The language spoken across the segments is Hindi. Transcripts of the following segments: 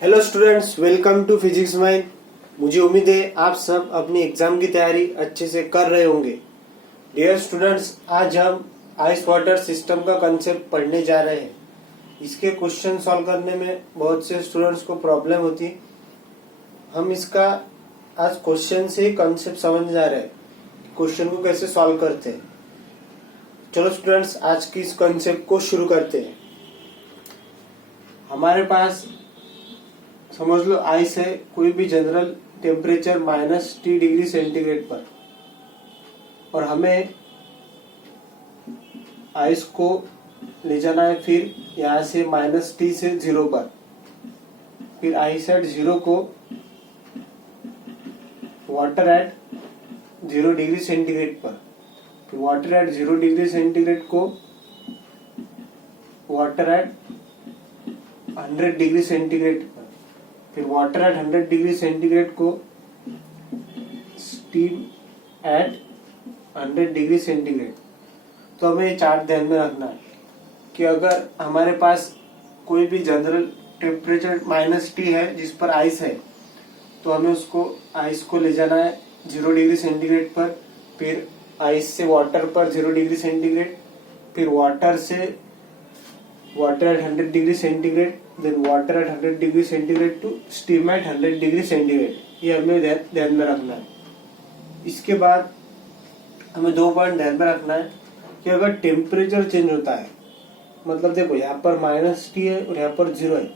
Hello students, welcome to physics mind. मुझे उम्मीद है आप सब अपनी एग्जाम की तैयारी अच्छे से कर रहे होंगे। डियर स्टूडेंट्स, आज हम आइस वाटर सिस्टम का कंसेप्ट पढ़ने जा रहे हैं। इसके क्वेश्चन सॉल्व करने में बहुत से स्टूडेंट्स को प्रॉब्लम होती। हम इसका आज क्वेश्चन से ही कंसेप्ट समझने जा रहे हैं, क्वेश्चन को कैसे सॉल्व करते हैं। चलो स्टूडेंट्स, आज की इस कंसेप्ट को शुरू करते हैं। हमारे पास समझ लो आइस है, कोई भी general temperature -T degree centigrade पर, और हमें आइस को ले जाना है फिर यहाँ से -T से 0 पर, फिर आइस एट 0 को वाटर एट 0 डिग्री सेंटीग्रेड पर, फिर वाटर एट 0 डिग्री सेंटीग्रेड को वाटर एट 100 डिग्री सेंटीग्रेड पर, फिर वाटर एट 100 डिग्री सेंटीग्रेड को स्टीम एट 100 डिग्री सेंटीग्रेड। तो हमें ये चार्ट ध्यान में रखना है कि अगर हमारे पास कोई भी जनरल टेम्परेचर -T है जिस पर आइस है, तो हमें उसको आइस को ले जाना है 0 डिग्री सेंटीग्रेड पर, फिर आइस से वाटर पर 0 डिग्री सेंटीग्रेड, फिर वाटर से water at 100 degree centigrade, then water at 100 degree centigrade to steam at 100 degree centigrade. ये हमें ध्यान में रखना है। इसके बाद हमें 2 पॉइंट ध्यान में रखना है कि अगर टेम्परेचर चेंज होता है, मतलब देखो यहाँ पर -T है और यहाँ पर 0 है,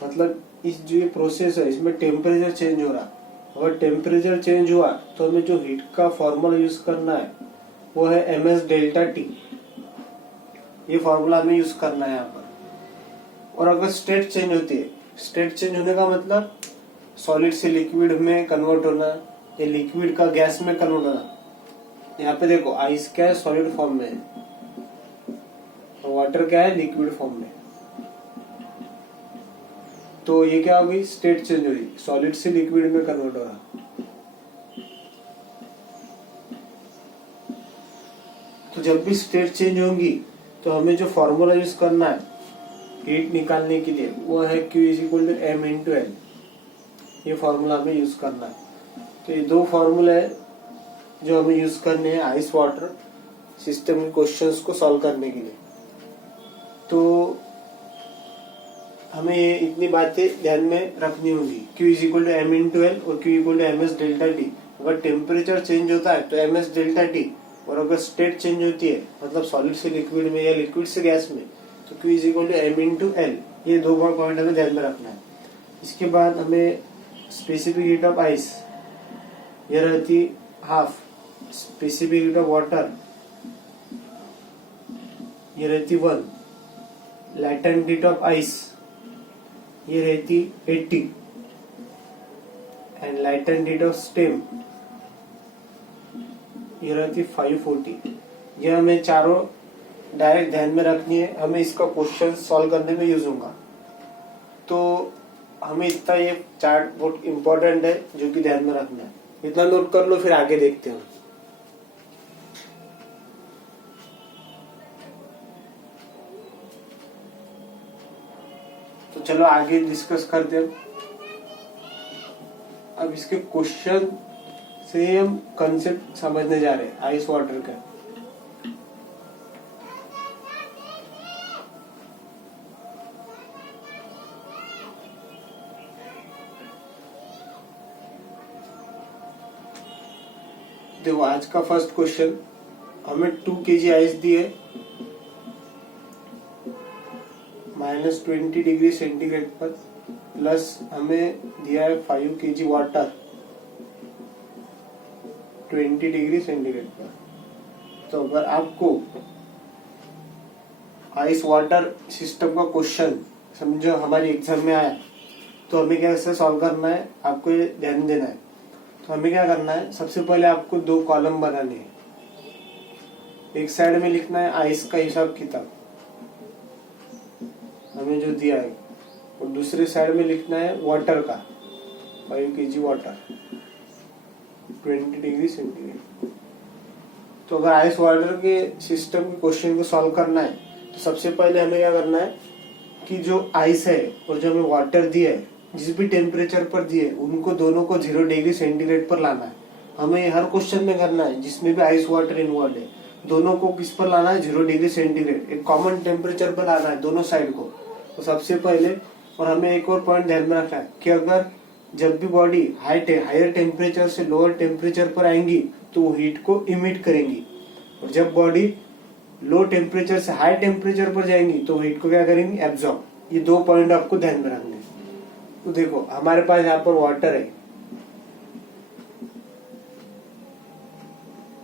मतलब इस जो ये प्रोसेस है इसमें टेम्परेचर चेंज हो रहा। अगर टेम्परेचर चेंज हुआ तो हमें जो हीट का फॉर्मूला यूज करना है वो है ms डेल्टा टी। ये फॉर्मूला हमें यूज करना है यहाँ पर। और अगर स्टेट चेंज होती है, स्टेट चेंज होने का मतलब सॉलिड से लिक्विड में कन्वर्ट होना या लिक्विड का गैस में कन्वर्ट होना। यहाँ पे देखो आइस क्या है, सॉलिड फॉर्म में है, और वाटर क्या है, लिक्विड फॉर्म में। तो ये क्या होगी, स्टेट चेंज हो रही, सॉलिड से लिक्विड में कन्वर्ट हो रहा। तो जब भी स्टेट चेंज होंगी तो हमें जो फॉर्मूला यूज करना है हीट निकालने के लिए वो है Q = m × L। ये फॉर्मूला हमें यूज करना है। तो ये 2 फॉर्मूले है जो हमें यूज करने हैं आइस वाटर सिस्टम के क्वेश्चंस को सॉल्व करने के लिए। तो हमें ये इतनी बातें ध्यान में रखनी होगी, Q = m × L और Q = ms डेल्टा टी। अगर टेम्परेचर चेंज होता है तो ms डेल्टा टी, और अगर स्टेट चेंज होती है मतलब सॉलिड से लिक्विड में या लिक्विड से गैस में, तो Q = m × L। ये 2 पॉइंट हमें ध्यान में रखना है। इसके बाद हमें स्पेसिफिक हीट ऑफ आइस ये रहती half, specific heat of water ये रहती 1, लैटेंट हीट ऑफ आइस ये रहती 80, and latent heat of steam ये रहती 540। ये हमें चारों डायरेक्ट ध्यान में रखनी है, हमें इसका क्वेश्चन सॉल्व करने में यूज होगा। तो हमें इतना ये चार्ट बहुत इंपॉर्टेंट है जो कि ध्यान में रखना है। इतना नोट कर लो, फिर आगे देखते हैं। तो चलो आगे डिस्कस करते हैं। अब इसके क्वेश्चन से हम कंसेप्ट समझने जा रहे हैं आइस वाटर का। देखो आज का फर्स्ट क्वेश्चन, हमें 2 kg आइस दी है -20 डिग्री सेंटीग्रेड पर, प्लस हमें दिया है 5 kg वाटर 20 डिग्री सेंटीग्रेड पर। तो अगर आपको आइस वाटर सिस्टम का क्वेश्चन समझो हमारी एग्जाम में आया, तो हमें कैसे सॉल्व करना है आपको ये ध्यान देना है। तो हमें क्या करना है, सबसे पहले आपको 2 कॉलम बनाने हैं। एक साइड में लिखना है आइस का हिसाब किताब हमें जो दिया है, और दूसरे साइड में लिखना है वाटर का, 5 kg वाटर 20 डिग्री सेंटीग्रेड। तो अगर आइस वाटर के सिस्टम के क्वेश्चन को सॉल्व करना है तो सबसे पहले हमें क्या करना है कि जो आइस है और जो हमें वाटर दिया है जिस भी टेम्परेचर पर दिए उनको दोनों को 0 डिग्री सेंटीग्रेड पर लाना है। हमें हर क्वेश्चन में करना है जिसमें भी आइस वाटर इन्वॉल्व है, दोनों को किस पर लाना है, 0 डिग्री सेंटीग्रेड, एक कॉमन टेम्परेचर पर लाना है दोनों साइड को। तो सबसे पहले, और हमें एक और पॉइंट ध्यान में रखना है कि अगर जब भी बॉडी हायर टेम्परेचर से लोअर टेम्परेचर पर आएंगी तो वो हीट को इमिट करेंगी, और जब बॉडी लो टेम्परेचर से हाई टेम्परेचर पर जाएंगी तो हीट को क्या करेंगी, एब्जॉर्ब। ये 2 पॉइंट आपको ध्यान में रखने। तो देखो हमारे पास यहाँ पर वाटर है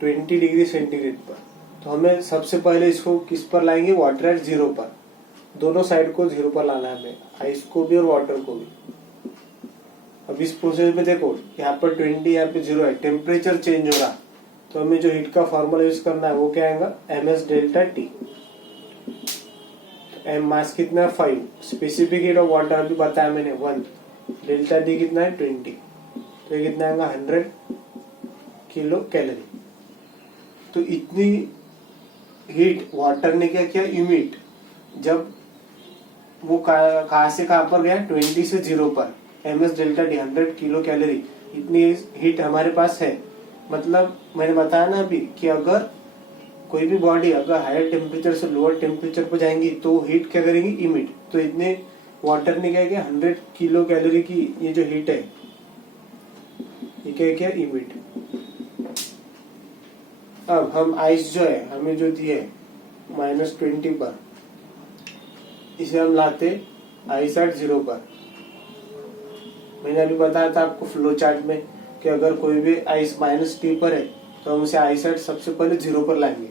20 डिग्री सेंटीग्रेड पर, तो हमें सबसे पहले इसको किस पर लाएंगे, वाटर एट 0 पर। दोनों साइड को 0 पर लाना है हमें, आइस को भी और वाटर को भी। अब इस प्रोसेस में देखो यहाँ पर 20, यहाँ पे 0 है, टेम्परेचर चेंज हो रहा, तो हमें जो हीट का फॉर्मूला यूज करना है वो क्या आएगा, ms डेल्टा टी। एम मास कितना है 5, स्पेसिफिक हीट ऑफ वाटर अभी बताया मैंने 1, डेल्टा टी कितना है 20, तो ये कितना आएगा 100 किलो कैलोरी। तो इतनी हीट वाटर ने क्या किया, इमिट। जब वो कहां से कहां पर गया, 20 से 0 पर, ms delta T 100 kilo calorie, इतनी हीट हमारे पास है। मतलब मैंने बताया ना अभी कि अगर कोई भी बॉडी अगर हायर टेम्परेचर से लोअर टेम्परेचर पर जाएंगी तो हीट क्या करेंगी, इमिट। तो इतने वाटर ने क्या किया, 100 किलो कैलोरी की ये जो हीट है ये क्या किया, इमिट। अब हम आइस जो है हमें जो दी है -20 पर, इसे हम लाते आइस एट 0 पर। मैंने अभी बताया था आपको फ्लो चार्ट में कि अगर कोई भी आइस -T पर है तो हम उसे आइस एट सबसे पहले 0 पर लाएंगे।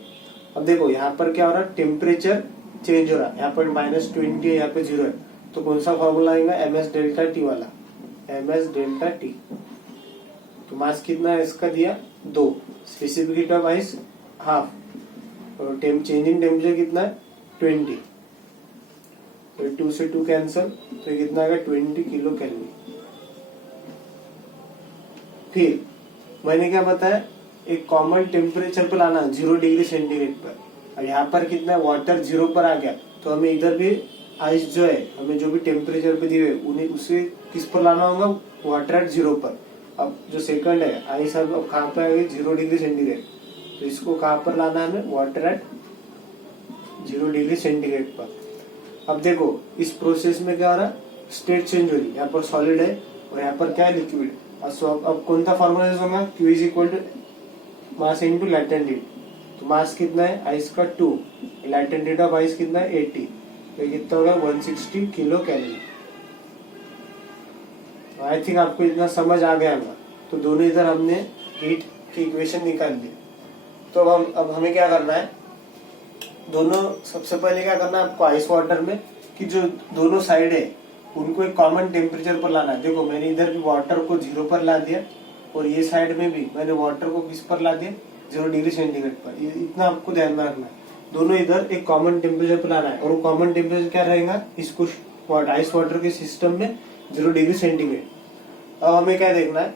अब देखो यहाँ पर क्या हो रहा है, टेम्परेचर चेंज हो रहा है, यहाँ पर -20 है, यहाँ पे 0 है, तो कौन सा फॉर्मूला आएगा, ms डेल्टा टी वाला, ms डेल्टा टी। तो मास कितना है इसका दिया 2, specific heat of ice half, और चेंजिंग टेम्परेचर कितना है 20, तो 2 से 2 कैंसल, तो ये कितना आएगा 20 किलो कैलोरी। फिर मैंने क्या बताया, एक कॉमन टेम्परेचर पर लाना 0 डिग्री सेंटीग्रेड पर। अब यहाँ पर कितना वाटर 0 पर आ गया, तो हमें इधर भी आइस जो है हमें जो भी टेम्परेचर पे दिए उन्हें उसे किस पर लाना होगा, वाटर एट 0 पर। अब जो सेकंड है आइस अब कहाँ पे आ गई, 0 डिग्री सेंटीग्रेड, तो इसको कहाँ पर लाना है हमें, वाटर एट 0 डिग्री सेंटीग्रेड पर। अब देखो इस प्रोसेस में क्या हो रहा है, स्टेट चेंज हो रही है, यहाँ पर सॉलिड है और यहाँ पर क्या है, लिक्विड। अब कौन सा फॉर्मूला यूज होगा, Q is equal to mass into latent heat. तो मास कितना है आइस का 2, लैटेंट हीट ऑफ आइस कितना है 80, तो कितना होगा 160 किलो कैलोरी। आई थिंक आपको इतना समझ आ गया होगा। तो दोनों इधर हमने हीट की इक्वेशन निकाल ली। तो अब हमें क्या करना है, दोनों सबसे पहले क्या करना है आपको आइस वाटर में कि जो दोनों साइड है उनको एक कॉमन टेम्परेचर पर लाना है। देखो मैंने इधर भी वाटर को 0 पर ला दिया और ये साइड में भी मैंने वाटर को किस पर ला दिया, 0 डिग्री सेंटीग्रेड पर। इतना आपको ध्यान में रखना है, दोनों इधर एक कॉमन टेम्परेचर पर लाना है, और वो कॉमन टेम्परेचर क्या रहेगा, इसको आइस वाटर के सिस्टम में 0 डिग्री सेंटीग्रेड। अब हमें क्या देखना है,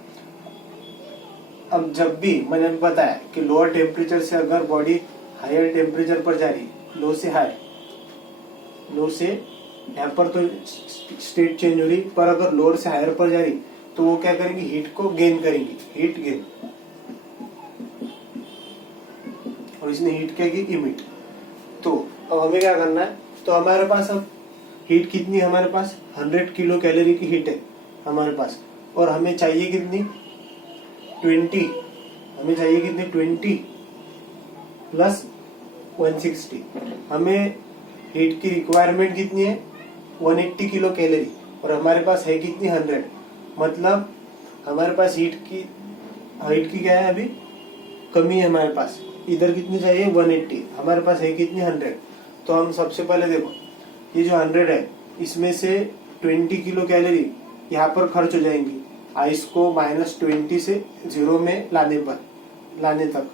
अब जब भी मैंने अभी बताया कि लोअर टेम्परेचर से अगर बॉडी हायर टेम्परेचर पर जा रही, लो से हाई, लो से यहाँ पर तो स्टेट चेंज हो रही, पर अगर लोअर से हायर पर जा रही तो वो क्या करेंगी, हीट को गेन करेंगी, हीट गेन, और इसने हीट क्या की, इमिट। तो अब हमें क्या करना है, तो हमारे पास अब हीट कितनी है, हमारे पास 100 किलो कैलोरी की हीट है हमारे पास, और हमें चाहिए कितनी 20, हमें चाहिए कितनी 20 प्लस 160। हमें हीट की रिक्वायरमेंट कितनी है 180 किलो कैलोरी, और हमारे पास है कितनी 100। मतलब हमारे पास हीट की क्या है, अभी कमी है हमारे पास। इधर कितनी चाहिए 180, हमारे पास है कितनी 100। तो हम सबसे पहले देखो ये जो 100 है इसमें से 20 किलो कैलोरी यहाँ पर खर्च हो जाएंगी आइस को -20 से 0 में लाने तक।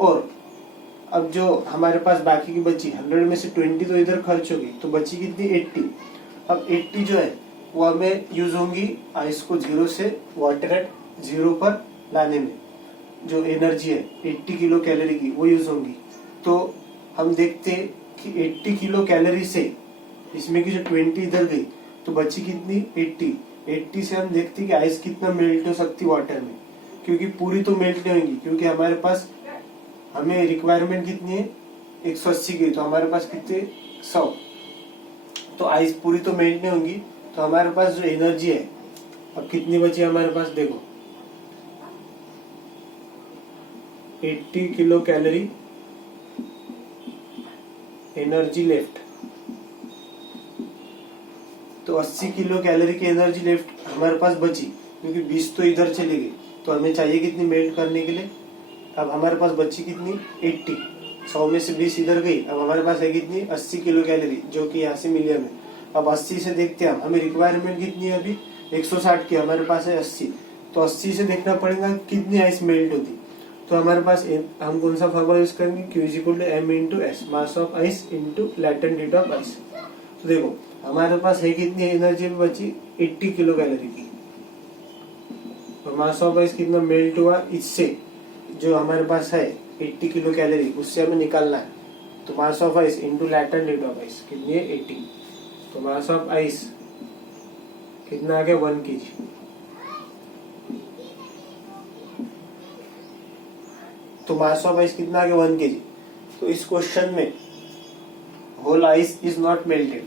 और अब जो हमारे पास बाकी की बची 100 में से 20 तो इधर खर्च होगी, तो बची कितनी 80। अब 80 जो है वो हमें यूज होंगी आइस को 0 से वाटर एट 0 पर लाने में, जो एनर्जी है 80 किलो कैलोरी की वो यूज होंगी। तो हम देखते कि 80 किलो कैलोरी से इसमें की जो 20 इधर गई तो बची कितनी 80 80 से हम देखते कि आइस कितना मेल्ट हो सकती वाटर में, क्योंकि पूरी तो मेल्ट नहीं होगी, क्योंकि हमारे पास हमें रिक्वायरमेंट कितनी है 180 की, तो हमारे पास कितने 100, तो आइस पूरी तो मेल्ट नहीं होंगी। तो हमारे पास जो एनर्जी है अब कितनी बची हमारे पास, देखो 80 किलो कैलोरी एनर्जी लेफ्ट, तो 80 किलो कैलोरी की एनर्जी लेफ्ट हमारे पास बची, क्योंकि 20 तो इधर चली गई, तो हमें चाहिए कितनी मेल्ट करने के लिए। अब हमारे पास बची कितनी 80, 100 में से 20 इधर गई, अब हमारे पास है कितनी 80 किलो कैलोरी, जो कि यहाँ से मिलियन है। अब 80 से देखते हैं हमें रिक्वायरमेंट कितनी है अभी 160 की, हमारे पास है 80, तो 80 से देखना पड़ेगा कितनी आइस मेल्ट होती। तो हमारे पास हम कौन सा फॉर्मूला यूज करेंगे, Q = m × s, mass of ice into latent heat of ice. तो देखो हमारे पास है कितनी एनर्जी बची 80 किलो कैलोरी की, और मास ऑफ आइस कितना मेल्ट हुआ, इससे जो हमारे पास है 80 किलो कैलोरी उससे हमें निकालना है। तो mass of ice into latent heat of ice कितनी है 80, तो मास ऑफ आइस कितना आ गया 1 kg। तो मास ऑफ आइस कितना आ गया 1 kg। तो इस क्वेश्चन में whole ice is not melted,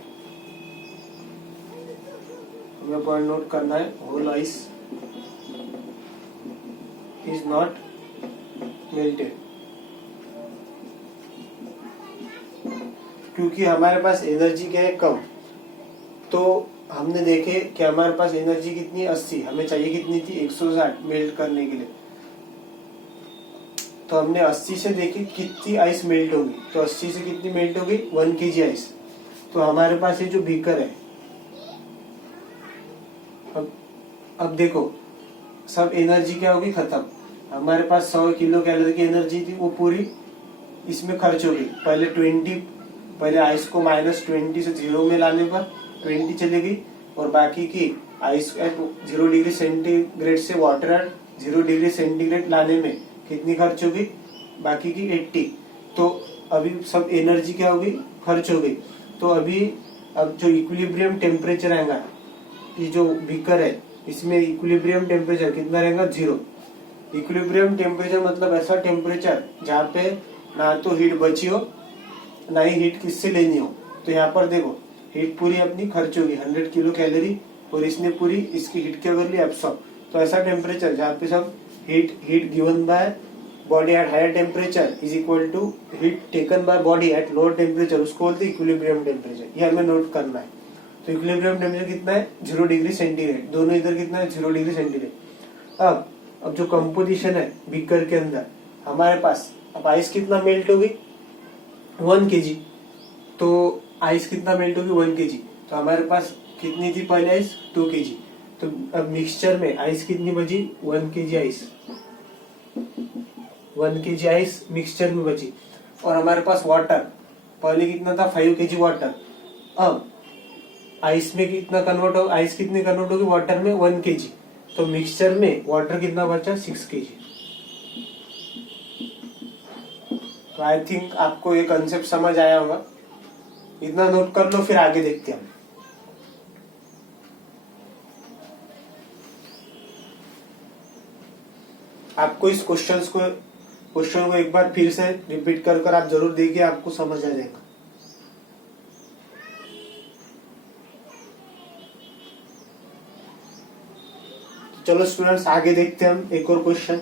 हमें पॉइंट नोट करना है, whole ice is not melted, क्योंकि हमारे पास एनर्जी क्या है कम। तो हमने देखे कि हमारे पास एनर्जी कितनी 80, हमें चाहिए कितनी थी 160 मेल्ट करने के लिए। तो हमने 80 से देखी कितनी आइस मेल्ट होगी, तो 80 से कितनी मेल्ट होगी 1 kg आइस। तो हमारे पास ये जो बीकर है, अब देखो सब एनर्जी क्या होगी खत्म। हमारे पास 100 किलो कैलोरी की एनर्जी थी, वो पूरी इसमें खर्च होगी। पहले आइस को -20 से 0 में लाने पर 20 चली गई, और बाकी की आइस एट 0 डिग्री सेंटीग्रेड से वाटर एट 0 डिग्री सेंटीग्रेड लाने में कितनी खर्च होगी, बाकी की 80। तो अभी सब एनर्जी क्या होगी खर्च हो गई। तो अब जो इक्विलिब्रियम टेम्परेचर आएगा, ये जो बीकर है इसमें इक्विलिब्रियम टेम्परेचर कितना रहेगा 0। इक्विलिब्रियम टेम्परेचर मतलब ऐसा टेम्परेचर जहाँ पे ना तो हीट बची हो ना ही हीट किससे लेनी हो। तो यहाँ पर देखो हीट पूरी अपनी खर्च होगी 100 किलो कैलोरी, और इसने पूरी इसकी हीट क्या कर ली एब्सॉर्ब। तो ऐसा टेम्परेचर जहाँ पे सब heat given by body at higher temperature is equal to heat taken by body at lower temperature, उसको बोलते हैं इक्विलिब्रियम टेम्परेचर। ये हमें नोट करना है। तो इक्विलिब्रियम टेम्परेचर कितना है 0 डिग्री सेंटीग्रेड, दोनों इधर कितना है 0 डिग्री सेंटीग्रेड। अब जो कंपोजिशन है बीकर के अंदर हमारे पास, अब आइस कितना मेल्ट होगी 1 kg, तो आइस कितना मेल्ट होगी 1 kg। तो हमारे पास कितनी थी पहले आइस 2 kg। तो अब मिक्सचर में आइस कितनी बची 1 kg ice, 1 kg ice mixture में बची। और हमारे पास वाटर पहले कितना था 5 kg वाटर, अब आइस में कितना कन्वर्ट हो, आइस कितनी कन्वर्ट होगी वाटर में 1 kg। तो मिक्सचर में वाटर कितना बचा 6 kg। तो आई थिंक आपको ये कंसेप्ट समझ आया होगा, इतना नोट कर लो, फिर आगे देखते हैं हम। आपको इस क्वेश्चन को एक बार फिर से रिपीट कर आप जरूर देखिए, आपको समझ आ जाएगा। चलो स्टूडेंट्स आगे देखते हैं हम एक और क्वेश्चन।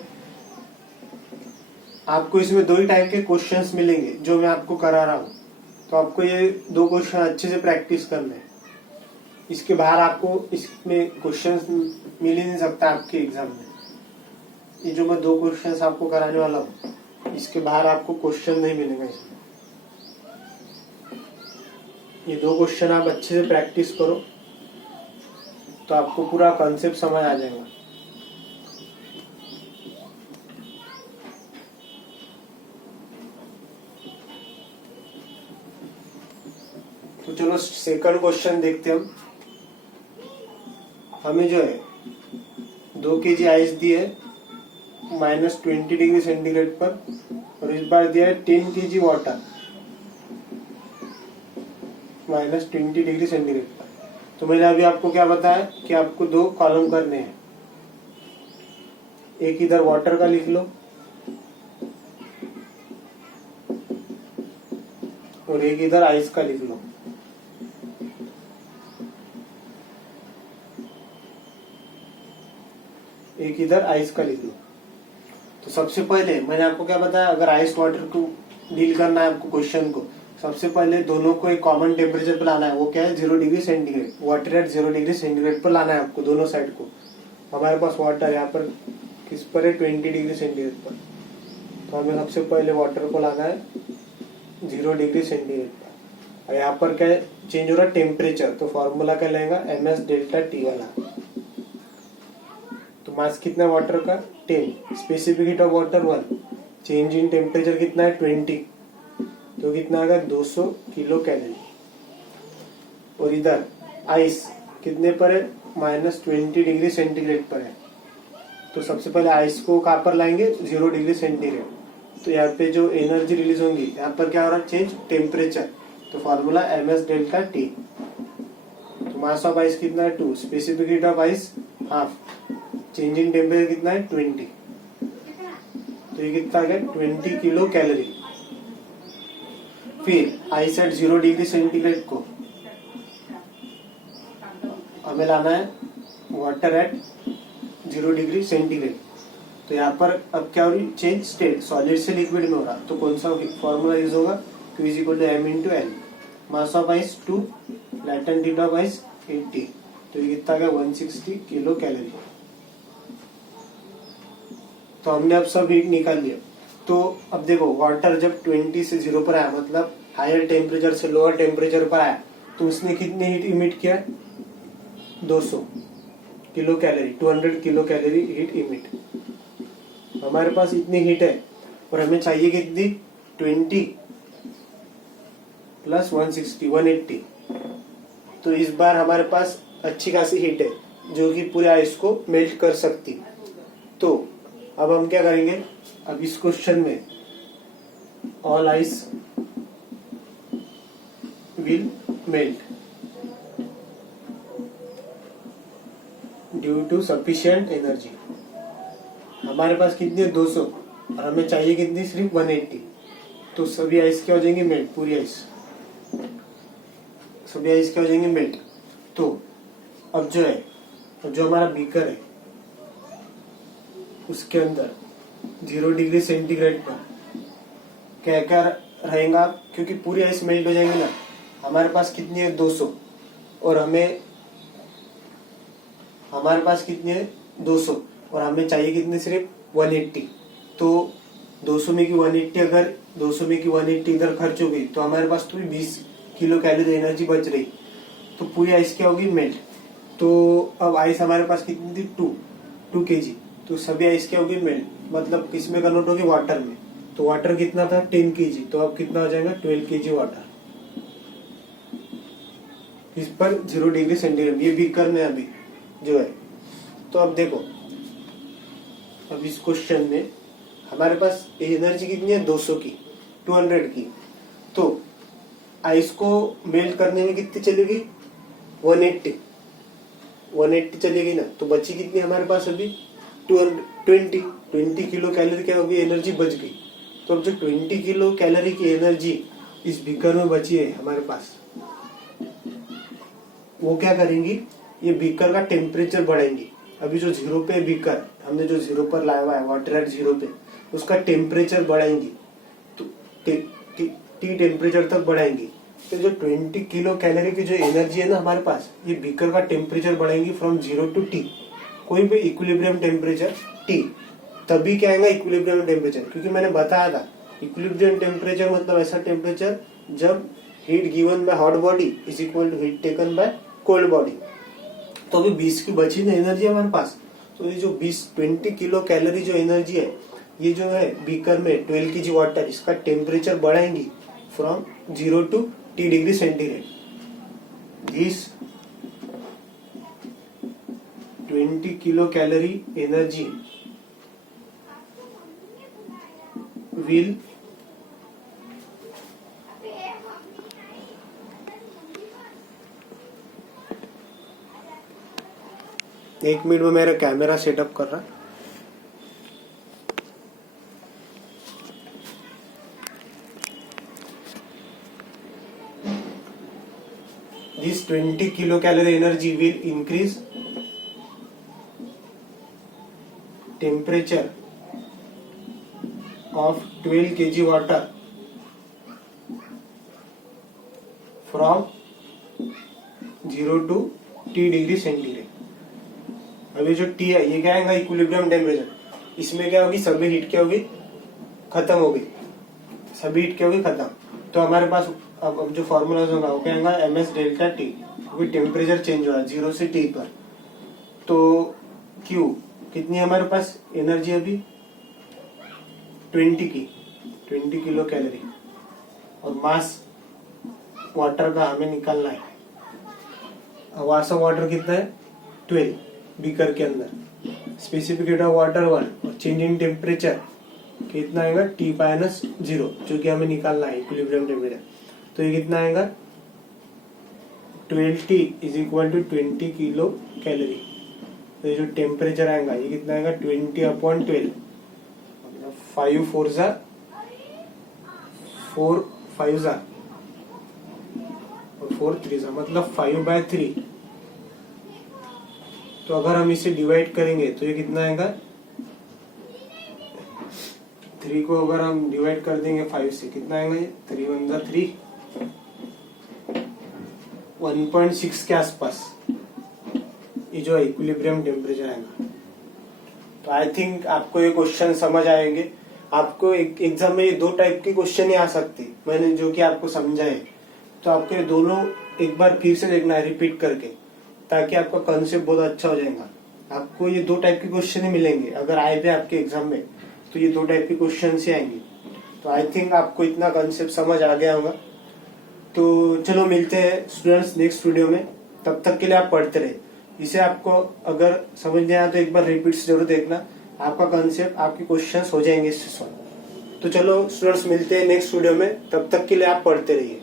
आपको इसमें 2 ही टाइप के क्वेश्चंस मिलेंगे जो मैं आपको करा रहा हूँ, तो आपको ये 2 क्वेश्चन अच्छे से प्रैक्टिस करना है। इसके बाहर आपको इसमें क्वेश्चंस मिल ही नहीं सकता आपके एग्जाम में। ये जो मैं 2 क्वेश्चंस आपको कराने वाला हूँ, इसके बाहर आपको क्वेश्चन नहीं मिलेगा इसमें। ये 2 क्वेश्चन आप अच्छे से प्रैक्टिस करो तो आपको पूरा कॉन्सेप्ट समझ आ जाएगा। तो चलो सेकंड क्वेश्चन देखते हैं हम। हमें जो है 2 kg आइस दी है -20 डिग्री सेंटीग्रेड पर, और इस बार दिया है 10 kg वाटर -20 डिग्री सेंटीग्रेड पर। तो मैंने अभी आपको क्या बताया कि आपको 2 कॉलम करने हैं, एक इधर वाटर का लिख लो और एक इधर आइस का लिख लो। एक इधर आइस का लिख लो। तो सबसे पहले मैंने आपको क्या बताया, अगर आइस वाटर को डील करना है आपको क्वेश्चन को, सबसे पहले दोनों को एक कॉमन टेम्परेचर पर लाना है। वो क्या है, 0 degree centigrade. Water at 0 degree centigrade पर लाना है आपको दोनों साइड को। हमारे पास वाटर यहाँ पर किस पर है, 20 डिग्री सेंटीग्रेड पर। तो हमें सबसे पहले वाटर को लाना है 0 डिग्री सेंटीग्रेड पर। और यहाँ पर क्या है, चेंज हो रहा है टेम्परेचर, तो फॉर्मूला क्या लेगा, MS डेल्टा T वाला। तो मास कितना है वाटर का, 10। Specific heat of water 1। Change in temperature कितना है, 20। तो कितना आएगा, 200 किलो कैलोरी। और इधर आइस कितने पर है, -20 डिग्री सेंटीग्रेड पर है। तो सबसे पहले आइस को कहाँ पर लाएंगे, 0 डिग्री सेंटीग्रेड। तो यहाँ पे जो एनर्जी रिलीज होंगी, यहाँ पर क्या हो रहा है, चेंज टेम्परेचर। तो फॉर्मूला MS डेल्टा T। तो मास ऑफ आइस कितना है, 2। Specific heat of ice half. Change in temperature कितना है, 20। तो ये कितना आ गया, 20 किलो कैलोरी। फिर आइस एट 0 डिग्री सेंटीग्रेड को हमें लाना है वाटर एट 0 डिग्री सेंटीग्रेड। तो यहाँ पर अब क्या हो रही, चेंज स्टेट, सॉलिड से लिक्विड में हो रहा। तो कौन सा फॉर्मूला यूज होगा, Q = M × L। Mass of ice 2, latent heat of ice 80। तो ये कितना गया, 160 किलो कैलोरी। तो हमने अब सब हीट निकाल लिया। तो अब देखो, वाटर जब 20 से 0 पर आया, मतलब हायर टेम्परेचर से लोअर टेम्परेचर पर आया, तो उसने कितनी हीट इमिट किया, 200 kilo calorie, 200 kilo calorie heat emit. हमारे पास इतनी हीट है और हमें चाहिए कितनी, 20 + 160, 180। तो इस बार हमारे पास अच्छी खासी हीट है जो कि पूरे आइस को मेल्ट कर सकती। तो अब हम क्या करेंगे, अब इस क्वेश्चन में all ice will melt due to sufficient energy. हमारे पास कितनी है, 200, और हमें चाहिए कितनी, सिर्फ 180। तो सभी आइस क्या हो जाएंगे, मेल्ट। पूरी आइस, सभी आइस क्या हो जाएंगे, मेल्ट। तो अब जो है, जो हमारा बीकर है उसके अंदर 0 डिग्री सेंटीग्रेड पर क्या क्या रहेगा, क्योंकि पूरी आइस मेल्ट हो जाएंगी ना। हमारे पास कितनी है, 200, और हमारे पास कितनी है, 200, और हमें चाहिए कितने, सिर्फ 180। तो 200 में की 180, अगर 200 में की 180 इधर खर्च हो गई, तो हमारे पास तो 20 किलो कैलोरी एनर्जी बच रही। तो पूरी आइस क्या होगी, मेल्ट। तो अब आइस हमारे पास कितनी थी, 2 kg। तो सभी आइस क्या होगी, मेल्ट। मतलब किस में कन्वर्ट होगी, वाटर में। तो वाटर कितना था, 10 kg। तो अब कितना हो जाएगा, 12 kg वाटर इस पर 0 डिग्री सेंटीग्रेड। ये बीकर में अभी जो है। तो अब देखो, अब इस क्वेश्चन में हमारे पास एनर्जी कितनी है, 200 की, 200 की। तो आइस को मेल्ट करने में कितनी चलेगी, 180 चलेगी ना। तो बची कितनी हमारे पास अभी, 20 किलो कैलोरी क्या होगी, एनर्जी बच गई। तो अब जो 20 किलो कैलोरी की एनर्जी इस बीकर में बची है हमारे पास, वो क्या करेंगी, ये बीकर का टेम्परेचर बढ़ाएंगी। अभी जो 0 पे बीकर हमने जो 0 पर लाया हुआ है, वाटर एट 0 पे, उसका टेम्परेचर बढ़ाएंगी। तो टी टेम्परेचर तक बढ़ाएंगी। तो जो 20 किलो कैलोरी की जो एनर्जी है ना हमारे पास, ये बीकर का टेम्परेचर बढ़ाएंगी फ्रॉम 0 to T, कोई भी इक्विलिब्रियम टेम्परेचर T। तभी क्या आएगा, इक्विलिब्रियम टेम्परेचर। क्योंकि मैंने बताया था, इक्विलिब्रियम टेम्परेचर मतलब ऐसा टेम्परेचर जब heat given by hot body is equal to heat taken by cold body. तो अभी 20 की बची ना एनर्जी हमारे पास। तो ये जो 20 किलो कैलोरी जो एनर्जी है, ये जो है बीकर में 12 kg वाटर, इसका टेम्परेचर बढ़ाएंगी from 0 to T degree centigrade. This 20 kilo calorie energy will एक मिनट में मेरा कैमरा सेटअप कर रहा। This 20 kilocalorie energy will increase temperature of 12 kg water from 0 to T degree centigrade. अभी जो T है ये क्या आएगा, इक्विलिब्रियम टेम्परेचर। इसमें क्या होगी, सभी हीट क्या होगी, खत्म हो गई, सभी हीट क्या होगी, खत्म। तो हमारे पास अब जो फॉर्मूला होगा वो क्या आएगा, ms डेल्टा T, क्योंकि टेम्परेचर चेंज हो रहा है 0 से T पर। तो Q कितनी है हमारे पास एनर्जी अभी, 20 किलो कैलोरी, और मास वाटर का हमें निकालना है। मास ऑफ वाटर कितना है, 12 बीकर के अंदर। स्पेसिफिक हीट ऑफ वाटर 1 और चेंज इन टेम्परेचर कितना आएगा, T माइनस 0, जो कि हमें निकालना है इक्विलिब्रियम टेम्परेचर। तो ये कितना आएगा, 12T is equal to 20 kilo calorie. तो ये जो टेम्परेचर आएगा ये कितना आएगा, 20/12, मतलब 5 4 जा 4 5 जा और 4 3 जा, मतलब 5/3। तो अगर हम इसे डिवाइड करेंगे तो ये कितना आएगा, 3 को अगर हम डिवाइड कर देंगे 5 से, कितना आएगा ये, 3 1 जा 3, 1.6 के आसपास ये जो इक्विलिब्रियम टेम्परेचर आएगा। तो आई थिंक आपको ये क्वेश्चन समझ आएंगे। आपको एक एग्जाम में ये 2 टाइप के क्वेश्चन ही आ सकते, मैंने जो कि आपको समझाए। तो आपको ये दोनों एक बार फिर से देखना है रिपीट करके, ताकि आपका कंसेप्ट बहुत अच्छा हो जाएगा। आपको ये 2 टाइप के क्वेश्चन ही मिलेंगे अगर आए थे आपके एग्जाम में, तो ये 2 टाइप के क्वेश्चन ही आएंगे। तो आई थिंक आपको इतना कंसेप्ट समझ आ गया होगा। तो चलो मिलते हैं स्टूडेंट्स नेक्स्ट वीडियो में, तब तक के लिए आप पढ़ते रहे। इसे आपको अगर समझ नहीं आया तो एक बार रिपीट से जरूर देखना, आपका कंसेप्ट, आपके क्वेश्चंस हो जाएंगे इससे सॉल्व। तो चलो स्टूडेंट्स मिलते हैं नेक्स्ट वीडियो में, तब तक के लिए आप पढ़ते रहिए।